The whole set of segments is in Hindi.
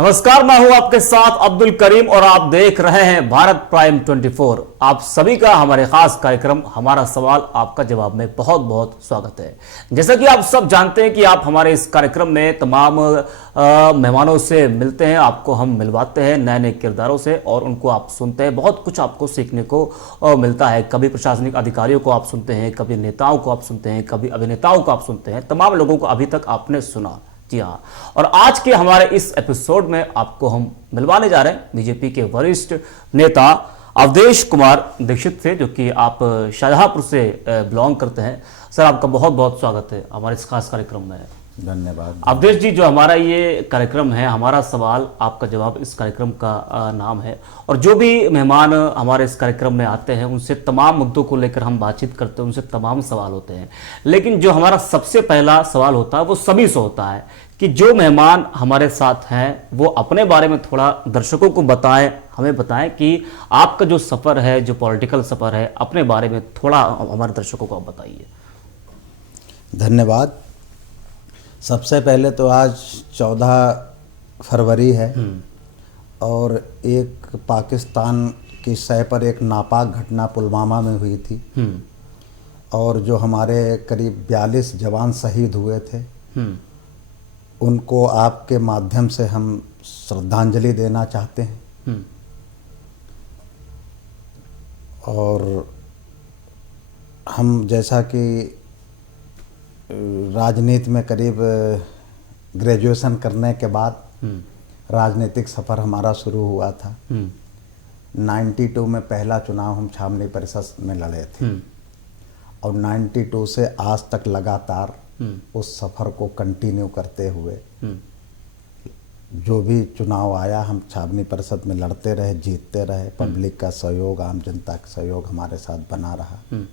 नमस्कार, मैं हूं आपके साथ अब्दुल करीम और आप देख रहे हैं भारत प्राइम 24। आप सभी का हमारे खास कार्यक्रम हमारा सवाल आपका जवाब में बहुत बहुत स्वागत है। जैसा कि आप सब जानते हैं कि आप हमारे इस कार्यक्रम में तमाम मेहमानों से मिलते हैं, आपको हम मिलवाते हैं नए नए किरदारों से और उनको आप सुनते हैं। बहुत कुछ आपको सीखने को मिलता है। कभी प्रशासनिक अधिकारियों को आप सुनते हैं, कभी नेताओं को आप सुनते हैं, कभी अभिनेताओं को आप सुनते हैं। तमाम लोगों को अभी तक आपने सुना। जी हाँ, और आज के हमारे इस एपिसोड में आपको हम मिलवाने जा रहे हैं बीजेपी के वरिष्ठ नेता अवधेश कुमार दीक्षित से, जो कि आप शाहजहांपुर से बिलोंग करते हैं। सर, आपका बहुत बहुत स्वागत है हमारे इस खास कार्यक्रम में। धन्यवाद अवधेश जी, जो हमारा ये कार्यक्रम है हमारा सवाल आपका जवाब, इस कार्यक्रम का नाम है, और जो भी मेहमान हमारे इस कार्यक्रम में आते हैं उनसे तमाम मुद्दों को लेकर हम बातचीत करते हैं, उनसे तमाम सवाल होते हैं। लेकिन जो हमारा सबसे पहला सवाल होता है वो सभी से होता है कि जो मेहमान हमारे साथ हैं वो अपने बारे में थोड़ा दर्शकों को बताएं, हमें बताएं कि आपका जो सफ़र है, जो पॉलिटिकल सफ़र है, अपने बारे में थोड़ा हमारे दर्शकों को आप बताइए। धन्यवाद। सबसे पहले तो आज 14 फरवरी है और एक पाकिस्तान की सह पर एक नापाक घटना पुलवामा में हुई थी और जो हमारे करीब 42 जवान शहीद हुए थे, उनको आपके माध्यम से हम श्रद्धांजलि देना चाहते हैं। और हम जैसा कि राजनीति में करीब ग्रेजुएशन करने के बाद राजनीतिक सफ़र हमारा शुरू हुआ था। 92 में पहला चुनाव हम छावनी परिषद में लड़े थे और 92 से आज तक लगातार उस सफ़र को कंटिन्यू करते हुए जो भी चुनाव आया हम छावनी परिषद में लड़ते रहे, जीतते रहे। पब्लिक का सहयोग, आम जनता का सहयोग हमारे साथ बना रहा।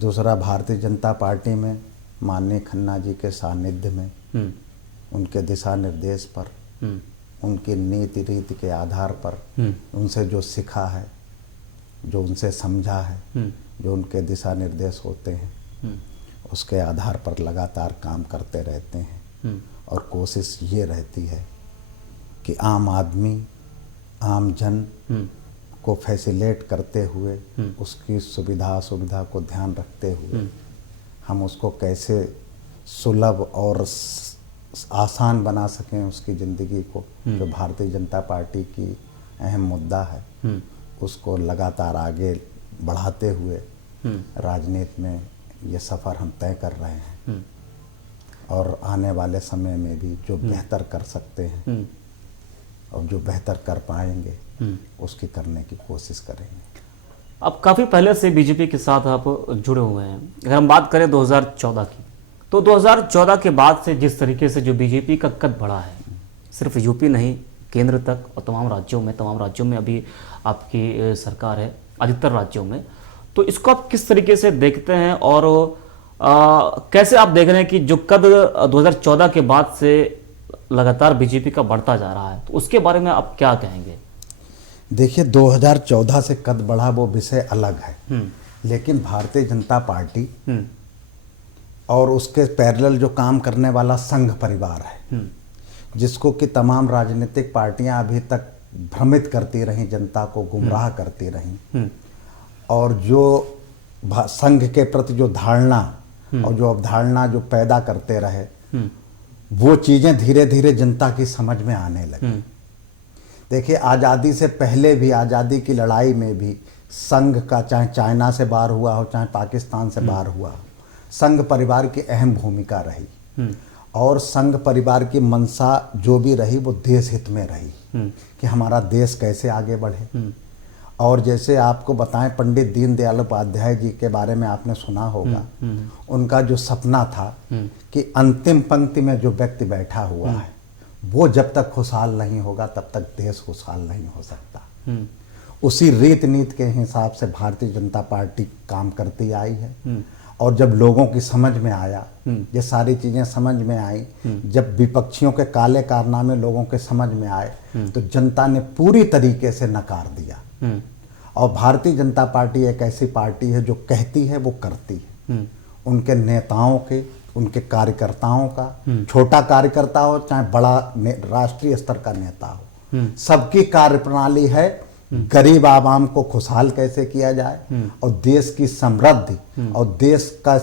दूसरा, भारतीय जनता पार्टी में माननीय खन्ना जी के सानिध्य में, उनके दिशा निर्देश पर, उनकी नीति रीति के आधार पर, उनसे जो सीखा है, जो उनसे समझा है, जो उनके दिशा निर्देश होते हैं, उसके आधार पर लगातार काम करते रहते हैं। और कोशिश ये रहती है कि आम आदमी, आम जन को फैसिलेट करते हुए, उसकी सुविधा को ध्यान रखते हुए हम उसको कैसे सुलभ और आसान बना सकें उसकी ज़िंदगी को। जो भारतीय जनता पार्टी की अहम मुद्दा है उसको लगातार आगे बढ़ाते हुए राजनीति में ये सफ़र हम तय कर रहे हैं और आने वाले समय में भी जो बेहतर कर सकते हैं और जो बेहतर कर पाएंगे उसकी करने की कोशिश करेंगे। अब काफ़ी पहले से बीजेपी के साथ आप जुड़े हुए हैं। अगर हम बात करें 2014 की, तो 2014 के बाद से जिस तरीके से जो बीजेपी का कद बढ़ा है, सिर्फ यूपी नहीं केंद्र तक और तमाम राज्यों में अभी आपकी सरकार है, अधिकतर राज्यों में, तो इसको आप किस तरीके से देखते हैं और कैसे आप देख रहे हैं कि जो कद 2014 के बाद से लगातार बीजेपी का बढ़ता जा रहा है, तो उसके बारे में आप क्या कहेंगे? देखिए, 2014 से कद बढ़ा वो विषय अलग है, लेकिन भारतीय जनता पार्टी और उसके पैरेलल जो काम करने वाला संघ परिवार है, जिसको कि तमाम राजनीतिक पार्टियां अभी तक भ्रमित करती रहीं, जनता को गुमराह करती रहीं, और जो संघ के प्रति जो धारणा और जो अवधारणा जो पैदा करते रहे, वो चीज़ें धीरे धीरे जनता की समझ में आने लगी। देखिए, आज़ादी से पहले भी, आज़ादी की लड़ाई में भी संघ का, चाहे चाइना से बाहर हुआ हो, चाहे पाकिस्तान से बाहर हुआ हो, संघ परिवार की अहम भूमिका रही। और संघ परिवार की मंशा जो भी रही वो देश हित में रही कि हमारा देश कैसे आगे बढ़े। और जैसे आपको बताएं, पंडित दीनदयाल उपाध्याय जी के बारे में आपने सुना होगा। उनका जो सपना था कि अंतिम पंक्ति में जो व्यक्ति बैठा हुआ है वो जब तक खुशहाल नहीं होगा तब तक देश खुशहाल नहीं हो सकता। उसी रीत नीति के हिसाब से भारतीय जनता पार्टी काम करती आई है। और जब लोगों की समझ में आया, ये सारी चीज़ें समझ में आई, जब विपक्षियों के काले कारनामे लोगों के समझ में आए, तो जनता ने पूरी तरीके से नकार दिया। और भारतीय जनता पार्टी एक ऐसी पार्टी है जो कहती है वो करती है। उनके नेताओं के उनके कार्यकर्ताओं का, छोटा कार्यकर्ता हो चाहे बड़ा राष्ट्रीय स्तर का नेता हो, सबकी कार्यप्रणाली है गरीब आवाम को खुशहाल कैसे किया जाए और देश की समृद्धि और देश का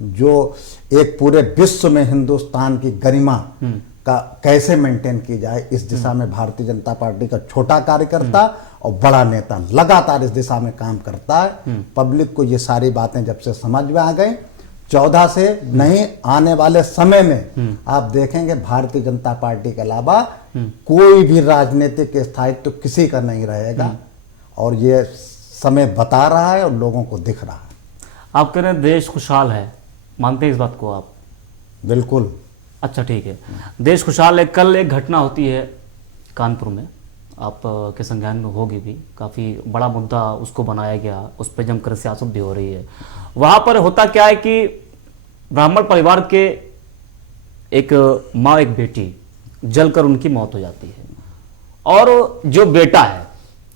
जो एक पूरे विश्व में हिंदुस्तान की गरिमा का कैसे मेंटेन की जाए, इस दिशा में भारतीय जनता पार्टी का छोटा कार्यकर्ता और बड़ा नेता लगातार इस दिशा में काम करता है। पब्लिक को ये सारी बातें जब से समझ में आ गई, 14 से नहीं आने वाले समय में आप देखेंगे भारतीय जनता पार्टी के अलावा कोई भी राजनीतिक स्थायित्व तो किसी का नहीं रहेगा, और ये समय बता रहा है और लोगों को दिख रहा है। आप कह रहे हैं देश खुशहाल है, मानते हैं इस बात को आप? बिल्कुल। अच्छा ठीक है, देश खुशहाल है। कल एक घटना होती है कानपुर में, आप के संज्ञान में होगी भी, काफ़ी बड़ा मुद्दा उसको बनाया गया, उस पर जमकर सियासत भी हो रही है। वहाँ पर होता क्या है कि ब्राह्मण परिवार के एक माँ एक बेटी जलकर उनकी मौत हो जाती है, और जो बेटा है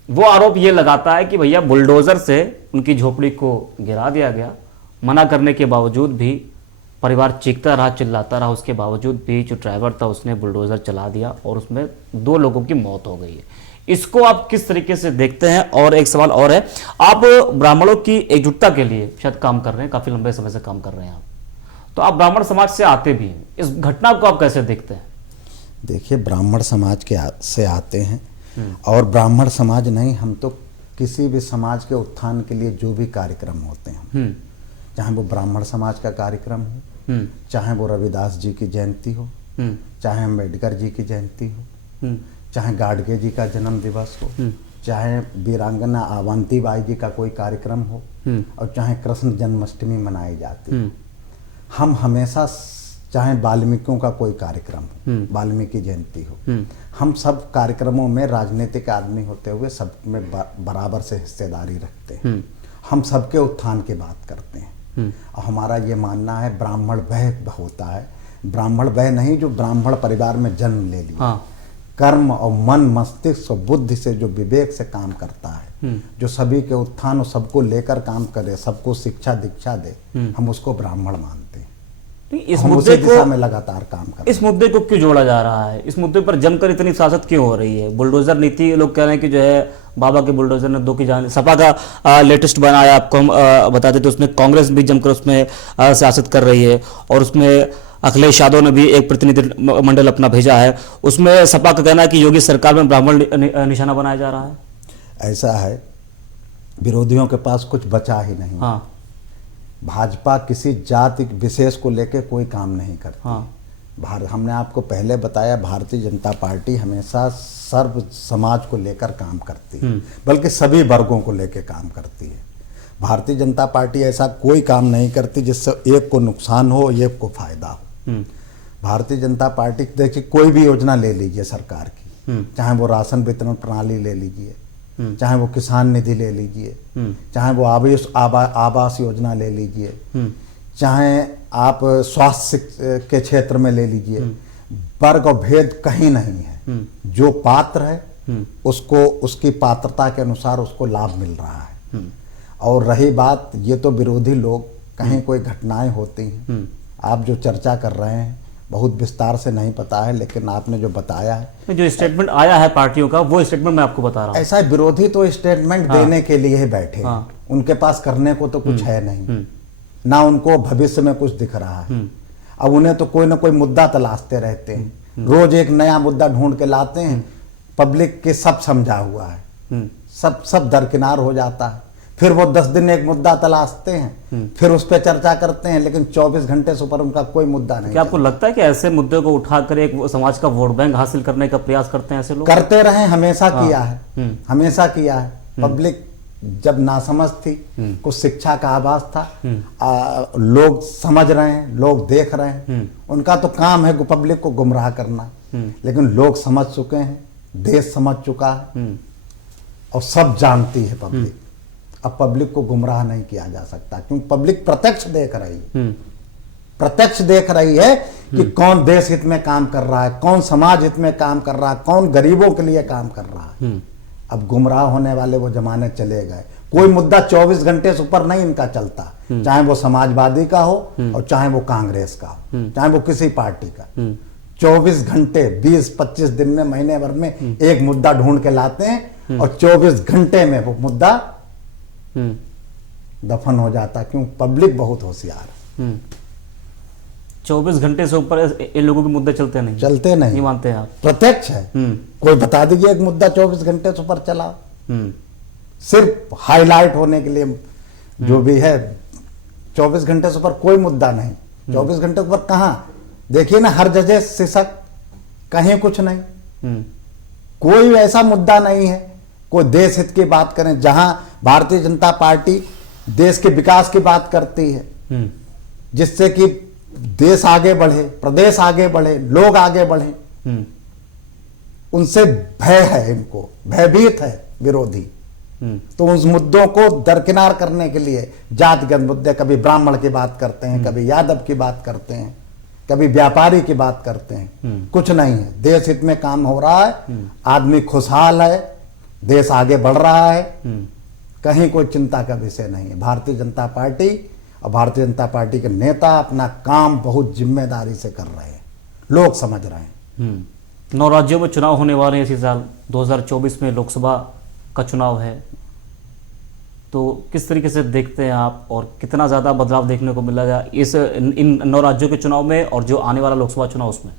वो आरोप ये लगाता है कि भैया बुलडोज़र से उनकी झोपड़ी को गिरा दिया गया। मना करने के बावजूद भी परिवार चीखता रहा, चिल्लाता रहा, उसके बावजूद भी जो ड्राइवर था उसने बुलडोज़र चला दिया और उसमें 2 लोगों की मौत हो गई है। इसको आप किस तरीके से देखते हैं? और एक सवाल और है, आप ब्राह्मणों की एकजुटता के लिए शायद काम कर रहे हैं, काफ़ी लंबे समय से काम कर रहे हैं आप, तो आप ब्राह्मण समाज से आते भी हैं, इस घटना को आप कैसे देखते हैं? देखिए, ब्राह्मण समाज से आते हैं, और ब्राह्मण समाज नहीं, हम तो किसी भी समाज के उत्थान के लिए जो भी कार्यक्रम होते हैं, चाहे वो ब्राह्मण समाज का कार्यक्रम हो, चाहे वो रविदास जी की जयंती हो, चाहे अम्बेडकर जी की जयंती हो, चाहे गाडगे जी का जन्म दिवस हो, चाहे वीरांगना अवंतीबाई जी का कोई कार्यक्रम हो, और चाहे कृष्ण जन्माष्टमी मनाई जाती है, हम हमेशा, चाहे वाल्मीकियों का कोई कार्यक्रम हो, वाल्मीकि जयंती हो, हम सब कार्यक्रमों में राजनीतिक आदमी होते हुए सब में बराबर से हिस्सेदारी रखते हैं। हम सबके उत्थान की बात करते हैं, और हमारा ये मानना है ब्राह्मण वह होता है, ब्राह्मण वह नहीं जो ब्राह्मण परिवार में जन्म ले लिया, कर्म और मन मस्तिष्क और बुद्धि से जो विवेक से काम करता है, जो सभी के उत्थान और सबको लेकर काम करे, सबको शिक्षा दीक्षा दे, हम उसको ब्राह्मण मानते हैं। इस मुद्दे को में लगातार काम कर, इस मुद्दे को क्यों जोड़ा जा रहा है? इस मुद्दे पर जमकर इतनी सियासत क्यों हो रही है? बुलडोजर नीति, लोग कह रहे हैं कि जो है बाबा के बुलडोजर ने 2 की जान। सपा का लेटेस्ट बनाया, आपको हम बता देते, उसमें कांग्रेस भी जमकर उसमें सियासत कर रही है, और उसमें अखिलेश यादव ने भी एक प्रतिनिधिमंडल अपना भेजा है। उसमें सपा का कहना है कि योगी सरकार में ब्राह्मण निशाना बनाया जा रहा है। ऐसा है, विरोधियों के पास कुछ बचा ही नहीं। हाँ, भाजपा किसी जाति विशेष को लेकर कोई काम नहीं करती। हमने आपको पहले बताया, भारतीय जनता पार्टी हमेशा सर्व समाज को लेकर काम करती है, बल्कि सभी वर्गों को लेकर काम करती है। भारतीय जनता पार्टी ऐसा कोई काम नहीं करती जिससे एक को नुकसान हो, एक को फायदा हो। भारतीय जनता पार्टी, देखिए, कोई भी योजना ले लीजिए सरकार की, चाहे वो राशन वितरण प्रणाली ले लीजिए, चाहे वो किसान निधि ले लीजिए, चाहे वो आवास योजना ले लीजिए, चाहे आप स्वास्थ्य के क्षेत्र में ले लीजिए, वर्ग और भेद कहीं नहीं है। जो पात्र है उसको उसकी पात्रता के अनुसार उसको लाभ मिल रहा है। और रही बात, ये तो विरोधी लोग, कहीं कोई घटनाएं होती हैं, आप जो चर्चा कर रहे हैं बहुत विस्तार से नहीं पता है, लेकिन आपने जो बताया है, जो स्टेटमेंट आया है पार्टियों का, वो स्टेटमेंट मैं आपको बता रहा हूँ। ऐसा विरोधी तो स्टेटमेंट देने के लिए ही बैठे हैं, उनके पास करने को तो कुछ है नहीं, ना उनको भविष्य में कुछ दिख रहा है। अब उन्हें तो कोई ना कोई मुद्दा तलाशते रहते हैं, रोज एक नया मुद्दा ढूंढ के लाते हैं, पब्लिक के सब समझा हुआ है, सब दरकिनार हो जाता है। फिर वो 10 दिन एक मुद्दा तलाशते हैं, फिर उस पर चर्चा करते हैं, लेकिन 24 घंटे से ऊपर उनका कोई मुद्दा नहीं। क्या आपको लगता है कि ऐसे मुद्दे को उठाकर एक समाज का वोट बैंक हासिल करने का प्रयास करते हैं ऐसे लोग? करते रहे, हमेशा किया है, हमेशा किया है। पब्लिक जब नासमझ थी, कुछ शिक्षा का आभास था, लोग समझ रहे हैं, लोग देख रहे हैं, उनका तो काम है पब्लिक को गुमराह करना, लेकिन लोग समझ चुके हैं, देश समझ चुका है, और सब जानती है पब्लिक। अब पब्लिक को गुमराह नहीं किया जा सकता, क्योंकि पब्लिक प्रत्यक्ष देख रही है, प्रत्यक्ष देख रही है कि कौन देश हित में काम कर रहा है, कौन समाज हित में काम कर रहा है, कौन गरीबों के लिए काम कर रहा है। अब गुमराह होने वाले वो जमाने चले गए। कोई मुद्दा 24 घंटे से ऊपर नहीं इनका चलता, चाहे वो समाजवादी का हो और चाहे वो कांग्रेस का हो, चाहे वो किसी पार्टी का। 24 घंटे 20-25 दिन में, महीने भर में एक मुद्दा ढूंढ के लाते हैं और 24 घंटे में वो मुद्दा दफन हो जाता। क्यों? पब्लिक बहुत होशियार है। 24 घंटे से ऊपर इन लोगों के मुद्दे चलते नहीं मानते हैं आप? प्रत्यक्ष है। कोई बता दीजिए एक मुद्दा 24 घंटे से ऊपर चला, सिर्फ हाईलाइट होने के लिए जो भी है। 24 घंटे से ऊपर कोई मुद्दा नहीं। 24 घंटे ऊपर कहां? देखिए ना, हर जगह सिसक, कहीं कुछ नहीं। कोई ऐसा मुद्दा नहीं है। कोई देश हित की बात करें, जहां भारतीय जनता पार्टी देश के विकास की बात करती है, जिससे कि देश आगे बढ़े, प्रदेश आगे बढ़े, लोग आगे बढ़े, उनसे भय है, इनको भयभीत है विरोधी। तो उस मुद्दों को दरकिनार करने के लिए जातिगत मुद्दे, कभी ब्राह्मण की बात करते हैं, कभी यादव की बात करते हैं, कभी व्यापारी की बात करते हैं। कुछ नहीं है, देश हित में काम हो रहा है, आदमी खुशहाल है, देश आगे बढ़ रहा है, कहीं कोई चिंता का विषय नहीं है। भारतीय जनता पार्टी और भारतीय जनता पार्टी के नेता अपना काम बहुत जिम्मेदारी से कर रहे हैं, लोग समझ रहे हैं। 9 राज्यों में चुनाव होने वाले हैं इसी साल। 2024 में लोकसभा का चुनाव है, तो किस तरीके से देखते हैं आप, और कितना ज़्यादा बदलाव देखने को मिलेगा इन 9 राज्यों के चुनाव में और जो आने वाला लोकसभा चुनाव उसमें?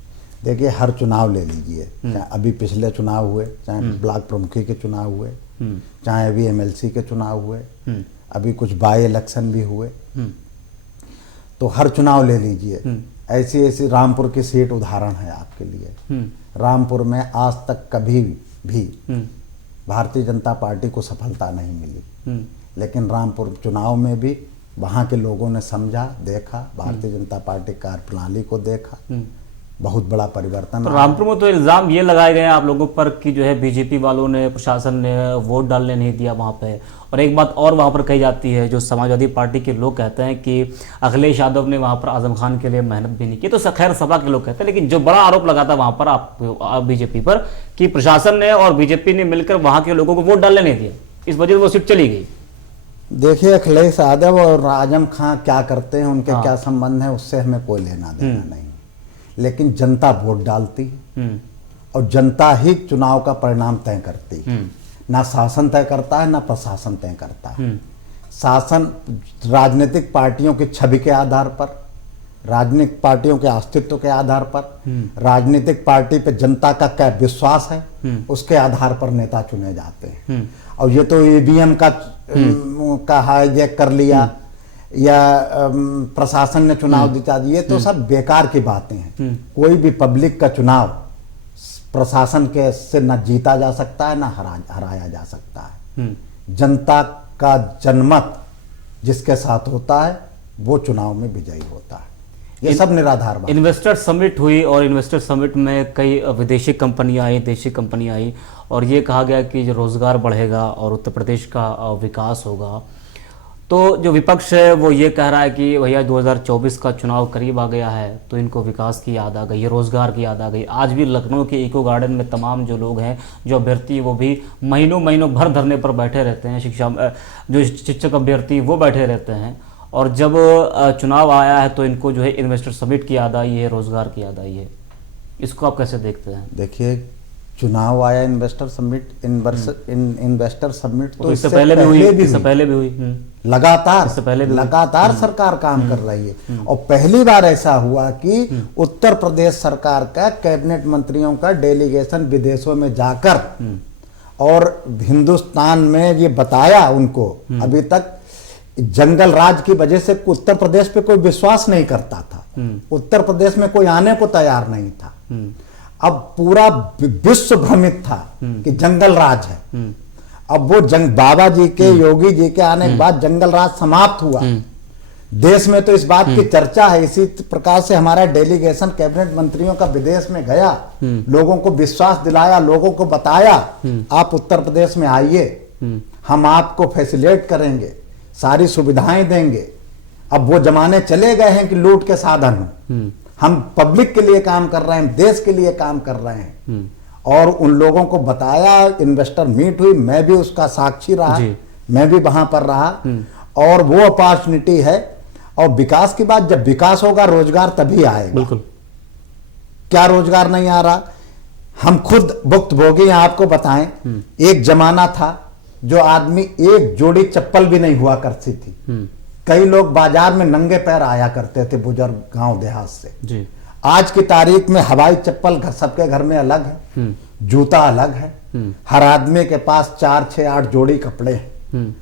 देखिए, हर चुनाव ले लीजिए, चाहे अभी पिछले चुनाव हुए, चाहे ब्लॉक प्रमुखी के चुनाव हुए, चाहे अभी MLC के चुनाव हुए, अभी कुछ बाई इलेक्शन भी हुए, तो हर चुनाव ले लीजिए। ऐसी ऐसी रामपुर की सीट उदाहरण है आपके लिए। रामपुर में आज तक कभी भी भारतीय जनता पार्टी को सफलता नहीं मिली, लेकिन रामपुर चुनाव में भी वहाँ के लोगों ने समझा, देखा, भारतीय जनता पार्टी कार्यप्रणाली को देखा, बहुत बड़ा परिवर्तन। तो रामपुर में तो इल्जाम ये लगाए गए हैं आप लोगों पर कि जो है बीजेपी वालों ने, प्रशासन ने वोट डालने नहीं दिया वहाँ पे। और एक बात और वहाँ पर कही जाती है, जो समाजवादी पार्टी के लोग कहते हैं कि अखिलेश यादव ने वहाँ पर आजम खान के लिए मेहनत भी नहीं की। तो खैर सपा के लोग कहते हैं, लेकिन जो बड़ा आरोप लगाता है वहाँ पर आप बीजेपी पर कि प्रशासन ने और बीजेपी ने मिलकर वहाँ के लोगों को वोट डालने नहीं दिया, इस वजह से वो सीट चली गई। देखिए, अखिलेश यादव और आजम खान क्या करते हैं, उनके क्या संबंध है, उससे हमें कोई लेना देना नहीं, लेकिन जनता वोट डालती है और जनता ही चुनाव का परिणाम तय करती है। ना शासन तय करता है, ना प्रशासन तय करता है। शासन राजनीतिक पार्टियों की छवि के आधार पर, राजनीतिक पार्टियों के अस्तित्व के आधार पर, राजनीतिक पार्टी पे जनता का क्या विश्वास है, उसके आधार पर नेता चुने जाते हैं। और ये तो EVM का हाईजैक कर लिया या प्रशासन ने चुनाव जीता दिए, ये तो सब बेकार की बातें हैं। कोई भी पब्लिक का चुनाव प्रशासन के से न जीता जा सकता है, न हराया जा सकता है। जनता का जनमत जिसके साथ होता है वो चुनाव में विजयी होता है। ये सब निराधार बात। इन्वेस्टर समिट हुई और इन्वेस्टर समिट में कई विदेशी कंपनियां आई, देशी कंपनियां आई, और ये कहा गया कि जो रोजगार बढ़ेगा और उत्तर प्रदेश का विकास होगा। तो जो विपक्ष है वो ये कह रहा है कि भैया 2024 का चुनाव करीब आ गया है, तो इनको विकास की याद आ गई, रोजगार की याद आ गई। आज भी लखनऊ के इको गार्डन में तमाम जो लोग हैं, जो अभ्यर्थी, वो भी महीनों भर धरने पर बैठे रहते हैं। जो शिक्षक अभ्यर्थी वो बैठे रहते हैं, और जब चुनाव आया है तो इनको जो है इन्वेस्टर समिट की याद आई है, रोजगार की याद आई है। इसको आप कैसे देखते हैं? देखिए, चुनाव आया, इन्वेस्टर समिट तो इससे पहले भी हुई लगातार सरकार काम कर रही है। और पहली बार ऐसा हुआ कि उत्तर प्रदेश सरकार का कैबिनेट मंत्रियों का डेलीगेशन विदेशों में जाकर और हिंदुस्तान में ये बताया उनको, अभी तक जंगल राज की वजह से उत्तर प्रदेश पे कोई विश्वास नहीं करता था, उत्तर प्रदेश में कोई आने को तैयार नहीं था। अब पूरा विश्व भ्रमित था कि जंगल राज है। अब वो बाबा जी के, योगी जी के आने के बाद जंगल राज समाप्त हुआ। देश में तो इस बात की चर्चा है। इसी प्रकार से हमारा डेलीगेशन कैबिनेट मंत्रियों का विदेश में गया, लोगों को विश्वास दिलाया, लोगों को बताया आप उत्तर प्रदेश में आइए, हम आपको फैसिलिटेट करेंगे, सारी सुविधाएं देंगे। अब वो जमाने चले गए हैं कि लूट के साधन हो। हम पब्लिक के लिए काम कर रहे हैं, देश के लिए काम कर रहे हैं। और उन लोगों को बताया, इन्वेस्टर मीट हुई, मैं भी उसका साक्षी रहा, जी। मैं भी वहां पर रहा, और वो अपॉर्चुनिटी है। और विकास की बात, जब विकास होगा रोजगार तभी आएगा। बिल्कुल। क्या रोजगार नहीं आ रहा? हम खुद भुक्तभोगी हैं, आपको बताएं, एक जमाना था जो आदमी एक जोड़ी चप्पल भी नहीं हुआ करती थी। कई लोग बाजार में नंगे पैर आया करते थे, बुजुर्ग गांव देहात से। जी। आज की तारीख में हवाई चप्पल सबके घर में अलग है, जूता अलग है, हर आदमी के पास 4, 6, 8 जोड़ी कपड़े हैं।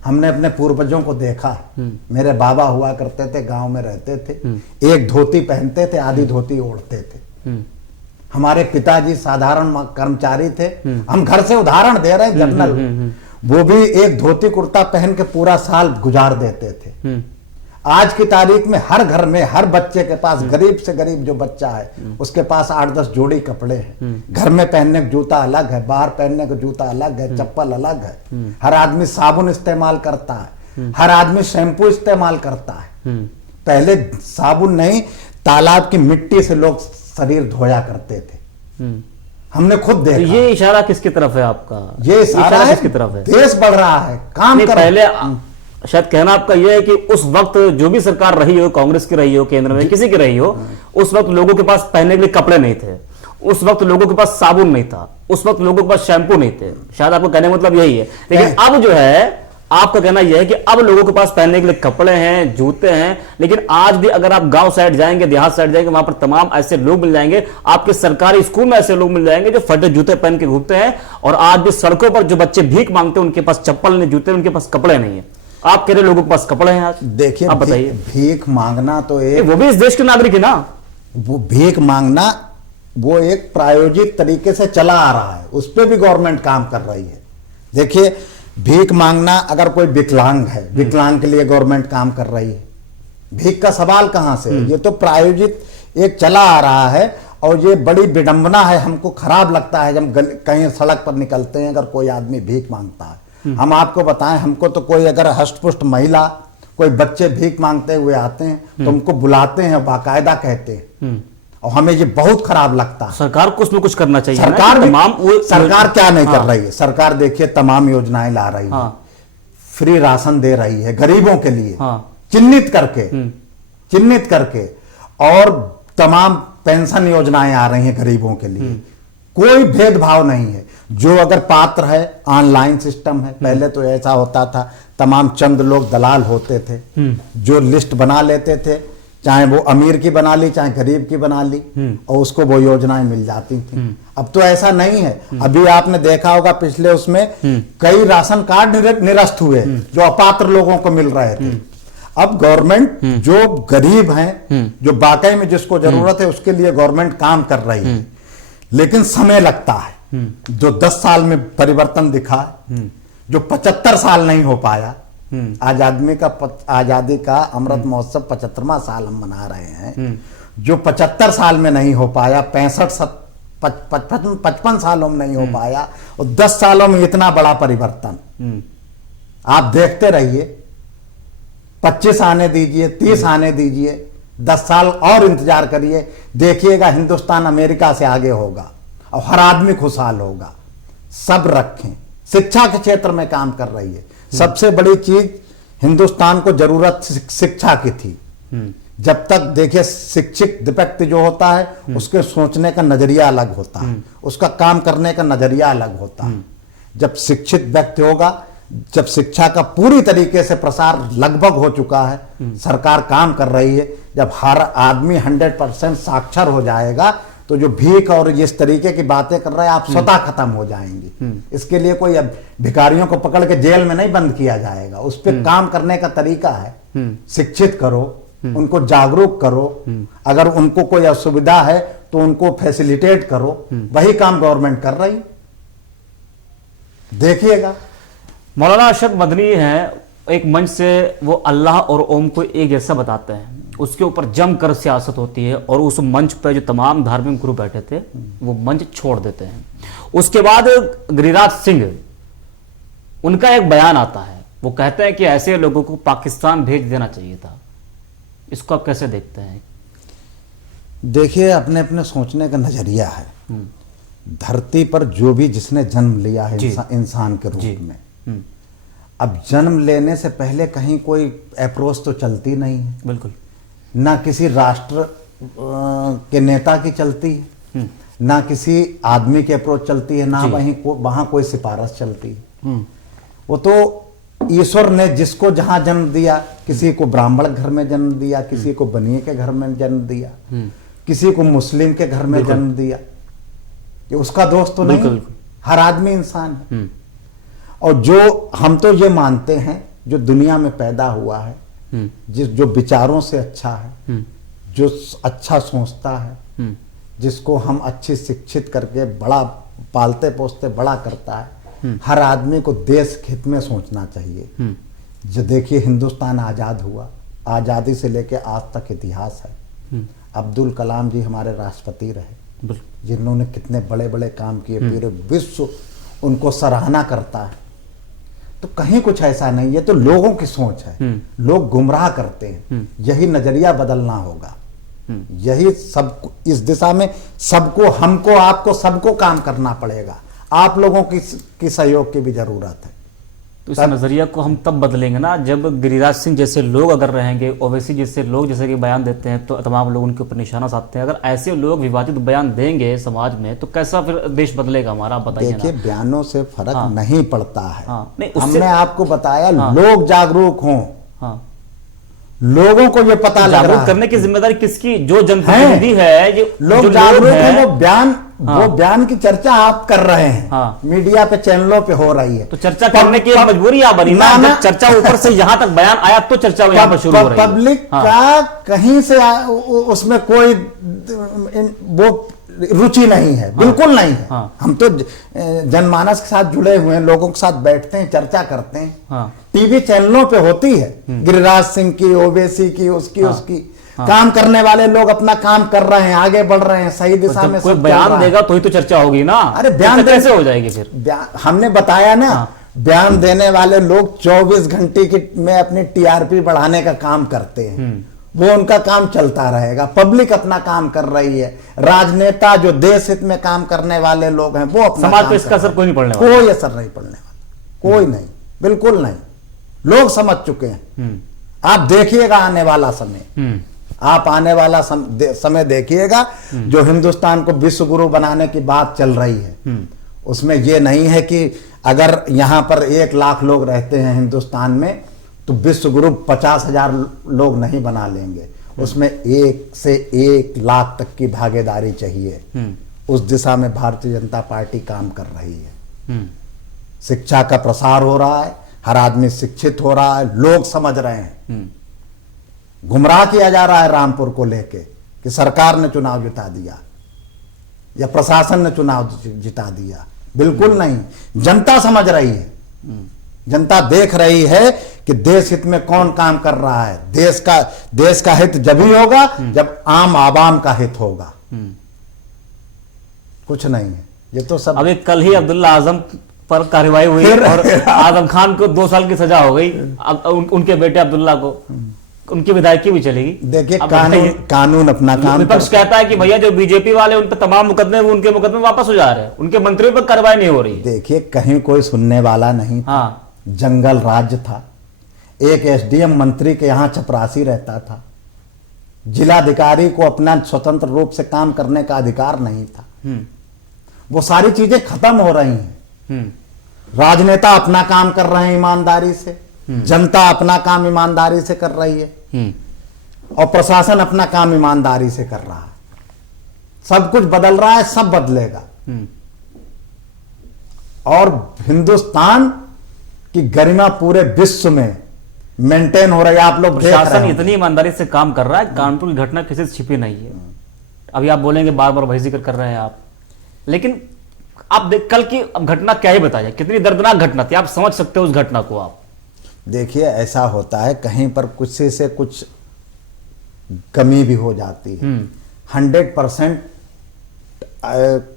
हमने अपने पूर्वजों को देखा है। मेरे बाबा हुआ करते थे, गांव में रहते थे, एक धोती पहनते थे, आधी धोती ओढ़ते थे। हमारे पिताजी साधारण कर्मचारी थे, हम घर से उदाहरण दे रहे हैं, जनरल, वो भी एक धोती कुर्ता पहन के पूरा साल गुजार देते थे। आज की तारीख में हर घर में, हर बच्चे के पास, गरीब से गरीब जो बच्चा है उसके पास 8-10 जोड़ी कपड़े हैं। घर में पहनने का जूता अलग है, बाहर पहनने का जूता अलग है, चप्पल अलग है। हर आदमी साबुन इस्तेमाल करता है, हर आदमी शैम्पू इस्तेमाल करता है। पहले साबुन नहीं, तालाब की मिट्टी से लोग शरीर धोया करते थे। हमने खुद देखा। ये इशारा किसकी तरफ है आपका? ये इशारा है, किसकी तरफ है? देश बढ़ रहा है, काम कर पहले शायद कहना आपका यह है कि उस वक्त जो भी सरकार रही हो, कांग्रेस की रही हो, केंद्र में किसी की रही हो, उस वक्त लोगों के पास पहनने के लिए कपड़े नहीं थे, उस वक्त लोगों के पास साबुन नहीं था, उस वक्त लोगों के पास शैम्पू नहीं थे। शायद आपको कहने का मतलब यही है। लेकिन अब जो है, आपका कहना यह है कि अब लोगों के पास पहनने के लिए कपड़े हैं, जूते हैं, लेकिन आज भी अगर आप गांव साइड जाएंगे, देहात साइड जाएंगे, वहां पर तमाम ऐसे लोग मिल जाएंगे, आपके सरकारी स्कूल में ऐसे लोग मिल जाएंगे जो फटे जूते पहन के घूमते हैं। और आज भी सड़कों पर जो बच्चे भीख मांगते हैं, उनके पास चप्पल नहीं, जूते, उनके पास कपड़े नहीं है। आप कह रहे लोगों के पास कपड़े हैं आज? देखिए, आप बताइए। भीख मांगना तो वो भी इस देश के नागरिक है ना। वो भीख मांगना वो एक प्रायोजित तरीके से चला आ रहा है, उस पर भी गवर्नमेंट काम कर रही है। देखिए, भीख मांगना, अगर कोई विकलांग है, विकलांग के लिए गवर्नमेंट काम कर रही है। भीख का सवाल कहां से? ये तो प्रायोजित एक चला आ रहा है, और ये बड़ी विडंबना है। हमको खराब लगता है जब कहीं सड़क पर निकलते हैं, अगर कोई आदमी भीख मांगता है। हम आपको बताएं, हमको तो कोई अगर हष्टपुष्ट महिला, कोई बच्चे भीख मांगते हुए आते हैं तो उनको बुलाते हैं, बाकायदा कहते हैं, और हमें ये बहुत खराब लगता है। सरकार को उसमें कुछ करना चाहिए। सरकार क्या नहीं कर रही है? सरकार देखिए तमाम योजनाएं ला रही है, फ्री राशन दे रही है गरीबों के लिए, चिन्हित करके, और तमाम पेंशन योजनाएं आ रही हैं गरीबों के लिए। कोई भेदभाव नहीं है। जो अगर पात्र है, ऑनलाइन सिस्टम है। पहले तो ऐसा होता था, तमाम चंद लोग दलाल होते थे जो लिस्ट बना लेते थे, चाहे वो अमीर की बना ली, चाहे गरीब की बना ली, और उसको वो योजनाएं मिल जाती थी। अब तो ऐसा नहीं है। अभी आपने देखा होगा पिछले उसमें कई राशन कार्ड निरस्त हुए जो अपात्र लोगों को मिल रहे थे। अब गवर्नमेंट जो गरीब हैं, जो वाकई में जिसको जरूरत है, उसके लिए गवर्नमेंट काम कर रही है, लेकिन समय लगता है। जो 10 साल में परिवर्तन दिखा, जो 75 साल नहीं हो पाया। आजादी का अमृत महोत्सव 75वां साल हम मना रहे हैं, जो 75 साल में नहीं हो पाया, 55 सालों में नहीं हो पाया, और 10 सालों में इतना बड़ा परिवर्तन। आप देखते रहिए, 25 आने दीजिए, 30 आने दीजिए, 10 साल और इंतजार करिए, देखिएगा हिंदुस्तान अमेरिका से आगे होगा और हर आदमी खुशहाल होगा। सब रखें। शिक्षा के क्षेत्र में काम कर रही है। सबसे बड़ी चीज हिंदुस्तान को जरूरत शिक्षा की थी। जब तक देखिए, शिक्षित व्यक्ति जो होता है उसके सोचने का नजरिया अलग होता है, उसका काम करने का नजरिया अलग होता है। जब शिक्षित व्यक्ति होगा, जब शिक्षा का पूरी तरीके से प्रसार लगभग हो चुका है, सरकार काम कर रही है, जब हर आदमी 100% साक्षर हो जाएगा, तो जो भीख और इस तरीके की बातें कर रहे हैं, आप स्वतः खत्म हो जाएंगी। इसके लिए कोई अब भिखारियों को पकड़ के जेल में नहीं बंद किया जाएगा। उस पर काम करने का तरीका है, शिक्षित करो, उनको जागरूक करो, अगर उनको कोई असुविधा है तो उनको फैसिलिटेट करो। वही काम गवर्नमेंट कर रही, देखिएगा। मौलाना अरशद मदनी है, एक मंच से वो अल्लाह और ओम को एक जैसा बताते हैं, उसके ऊपर जमकर सियासत होती है, और उस मंच पर जो तमाम धार्मिक गुरु बैठे थे वो मंच छोड़ देते हैं। उसके बाद गिरिराज सिंह, उनका एक बयान आता है, वो कहते हैं कि ऐसे लोगों को पाकिस्तान भेज देना चाहिए था। इसको आप कैसे देखते हैं? देखिए, अपने अपने सोचने का नजरिया है। धरती पर जो भी जिसने जन्म लिया है इंसान के रूप में, अब जन्म लेने से पहले कहीं कोई अप्रोच तो चलती नहीं है, बिल्कुल, ना किसी राष्ट्र के नेता की चलती है, ना किसी आदमी की अप्रोच चलती है, ना वहां कोई सिफारिश चलती है। वो तो ईश्वर ने जिसको जहां जन्म दिया, किसी को ब्राह्मण घर में जन्म दिया, किसी को बनिए के घर में जन्म दिया, किसी को मुस्लिम के घर में जन्म दिया, ये उसका दोस्त तो नहीं, हर आदमी इंसान है। और जो हम तो ये मानते हैं जो दुनिया में पैदा हुआ है, जो विचारों से अच्छा है, जो अच्छा सोचता है, जिसको हम अच्छी शिक्षित करके बड़ा पालते पोसते बड़ा करता है, हर आदमी को देश हित में सोचना चाहिए। जो देखिए हिंदुस्तान आजाद हुआ, आजादी से लेके आज तक इतिहास है। अब्दुल कलाम जी हमारे राष्ट्रपति रहे, जिन्होंने कितने बड़े बड़े काम किए, पूरे विश्व उनको सराहना करता है। तो कहीं कुछ ऐसा नहीं है, तो लोगों की सोच है, लोग गुमराह करते हैं। यही नजरिया बदलना होगा, यही सब इस दिशा में सबको, हमको, आपको, सबको काम करना पड़ेगा। आप लोगों की सहयोग की भी जरूरत है। तो इस नजरिया को हम तब बदलेंगे ना जब गिरिराज सिंह जैसे लोग अगर रहेंगे, ओवैसी जैसे लोग जैसे कि बयान देते हैं तो तमाम लोग उनके ऊपर निशाना साधते हैं। अगर ऐसे लोग विवादित बयान देंगे समाज में तो कैसा फिर देश बदलेगा हमारा, आप बताइए। देखिए बयानों से फर्क नहीं पड़ता है। नहीं, हमने आपको बताया लोग जागरूक हों, लोगों को ये पता लग रहा है। करने की जिम्मेदारी किसकी? जो जनप्रतिनिधि है, लोग जागरूक हैं। वो बयान की चर्चा आप कर रहे हैं, मीडिया पे, चैनलों पे हो रही है, तो चर्चा करने की मजबूरी आप बनी ना। जब चर्चा ऊपर से यहां तक बयान आया तो चर्चा यहाँ पर शुरू हो रही है। पब्लिक का कहीं से उसमें कोई वो रुचि नहीं है, बिल्कुल नहीं है। हम तो जनमानस के साथ जुड़े हुए हैं, लोगों के साथ बैठते हैं, चर्चा करते हैं। टीवी चैनलों पे होती है, गिरिराज सिंह की, ओवैसी की, उसकी काम करने वाले लोग अपना काम कर रहे हैं, आगे बढ़ रहे हैं, सही दिशा में। कोई बयान देगा तो ही तो चर्चा होगी ना। अरे बयान कैसे हो जाएगी फिर? हमने बताया ना, बयान देने वाले लोग 24 घंटे में अपनी टीआरपी बढ़ाने का काम करते हैं, वो उनका काम चलता रहेगा। पब्लिक अपना काम कर रही है, राजनेता जो देश हित में काम करने वाले लोग हैं वो अपना समाज पे इसका असर कोई नहीं पड़ने वाला, कोई असर नहीं पड़ने वाला, कोई नहीं, बिल्कुल नहीं। लोग समझ चुके हैं। आप देखिएगा आने वाला समय, आप आने वाला समय देखिएगा, जो हिंदुस्तान को विश्व गुरु बनाने की बात चल रही है, उसमें यह नहीं है कि अगर यहां पर 1 लाख लोग रहते हैं हिंदुस्तान में तो विश्व गुरु 50,000 लोग नहीं बना लेंगे। उसमें 1 से 1 लाख तक की भागीदारी चाहिए। उस दिशा में भारतीय जनता पार्टी काम कर रही है। शिक्षा का प्रसार हो रहा है, हर आदमी शिक्षित हो रहा है, लोग समझ रहे हैं। गुमराह किया जा रहा है रामपुर को लेके कि सरकार ने चुनाव जिता दिया या प्रशासन ने चुनाव जिता दिया, बिल्कुल नहीं। जनता समझ रही है, जनता देख रही है कि देश हित में कौन काम कर रहा है। देश का हित जब ही होगा जब आम आवाम का हित होगा, कुछ नहीं है। ये तो सब अभी कल ही अब्दुल्ला आजम पर कार्रवाई हुई और आजम खान को 2 साल की सजा हो गई। अब उनके बेटे अब्दुल्ला को उनकी विधायकी भी चलेगी। देखिए कानून अपना काम। विपक्ष कहता है कि भैया जो बीजेपी वाले उन पर तमाम मुकदमे, उनके मुकदमे वापस हो जा रहे हैं, उनके मंत्रियों पर कार्रवाई नहीं हो रही। देखिए कहीं कोई सुनने वाला नहीं था। जंगल राज्य था, एक एसडीएम मंत्री के यहाँ चपरासी रहता था, जिलाधिकारी को अपना स्वतंत्र रूप से काम करने का अधिकार नहीं था। वो सारी चीजें खत्म हो रही हैं। राजनेता अपना काम कर रहे हैं ईमानदारी से, जनता अपना काम ईमानदारी से कर रही है और प्रशासन अपना काम ईमानदारी से कर रहा है। सब कुछ बदल रहा है, सब बदलेगा और हिंदुस्तान की गरिमा पूरे विश्व में मेंटेन हो रही है। आप लोग प्रशासन इतनी ईमानदारी से काम कर रहा है, कानपुर की घटना किसी से छिपी नहीं है। अभी आप बोलेंगे बार बार वही जिक्र कर रहे हैं आप, लेकिन आप कल की घटना क्या ही बताइए, कितनी दर्दनाक घटना थी, आप समझ सकते हो उस घटना को। आप देखिए ऐसा होता है, कहीं पर कुछ से कुछ कमी भी हो जाती है। 100%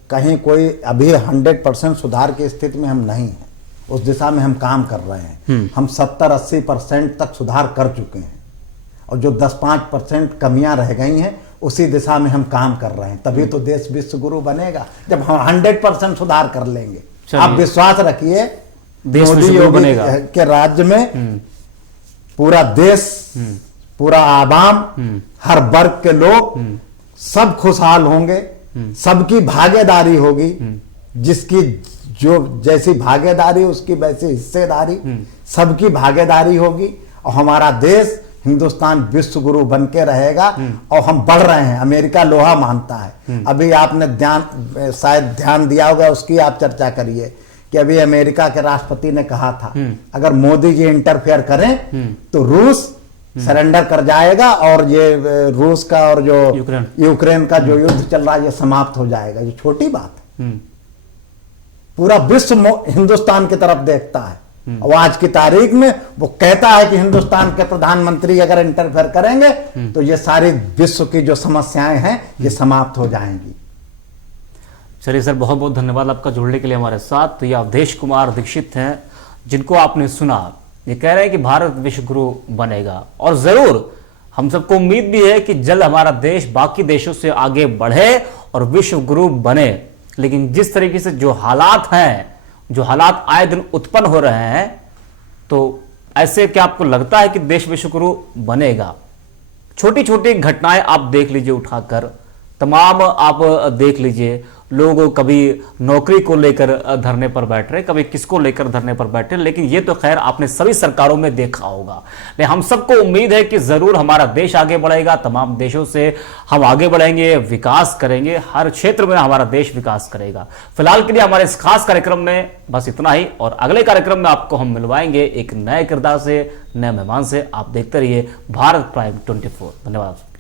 कहीं कोई अभी 100% सुधार की स्थिति में हम नहीं हैं, उस दिशा में हम काम कर रहे हैं। हम 70-80% तक सुधार कर चुके हैं और जो 10-5% कमियां रह गई हैं उसी दिशा में हम काम कर रहे हैं। तभी तो देश विश्व गुरु बनेगा, जब हम 100% सुधार कर लेंगे। आप विश्वास रखिए, देश मोदी विश्व गुरु योगी बनेगा के राज्य में पूरा देश, पूरा आवाम, हर वर्ग के लोग सब खुशहाल होंगे, सबकी भागीदारी होगी। जिसकी जो जैसी भागीदारी उसकी वैसी हिस्सेदारी, सबकी भागीदारी होगी और हमारा देश हिंदुस्तान विश्व गुरु बन के रहेगा। और हम बढ़ रहे हैं, अमेरिका लोहा मानता है। अभी आपने शायद ध्यान दिया होगा, उसकी आप चर्चा करिए कि अभी अमेरिका के राष्ट्रपति ने कहा था अगर मोदी जी इंटरफेयर करें तो रूस सरेंडर कर जाएगा और ये रूस का और जो यूक्रेन का जो युद्ध चल रहा है ये समाप्त हो जाएगा। ये छोटी बात है, पूरा विश्व हिंदुस्तान की तरफ देखता है। और आज की तारीख में वो कहता है कि हिंदुस्तान के प्रधानमंत्री अगर इंटरफेयर करेंगे तो ये सारी विश्व की जो समस्याएं हैं ये समाप्त हो जाएंगी। चलिए सर, बहुत बहुत धन्यवाद आपका जुड़ने के लिए हमारे साथ। तो ये अवधेश कुमार दीक्षित हैं, जिनको आपने सुना, ये कह रहे हैं कि भारत विश्व गुरु बनेगा। और जरूर हम सबको उम्मीद भी है कि जल्द हमारा देश बाकी देशों से आगे बढ़े और विश्व गुरु बने। लेकिन जिस तरीके से जो हालात हैं, जो हालात आए दिन उत्पन्न हो रहे हैं, तो ऐसे क्या आपको लगता है कि देश विश्व गुरु बनेगा? छोटी छोटी घटनाएं आप देख लीजिए, उठाकर तमाम आप देख लीजिए। लोग कभी नौकरी को लेकर धरने पर बैठ रहे, कभी किसको लेकर धरने पर बैठे। लेकिन ये तो खैर आपने सभी सरकारों में देखा होगा। लेकिन हम सबको उम्मीद है कि जरूर हमारा देश आगे बढ़ेगा, तमाम देशों से हम आगे बढ़ेंगे, विकास करेंगे, हर क्षेत्र में हमारा देश विकास करेगा। फिलहाल के लिए हमारे इस खास कार्यक्रम में बस इतना ही, और अगले कार्यक्रम में आपको हम मिलवाएंगे एक नए किरदार से, नए मेहमान से। आप देखते रहिए भारत प्राइम 24। धन्यवाद।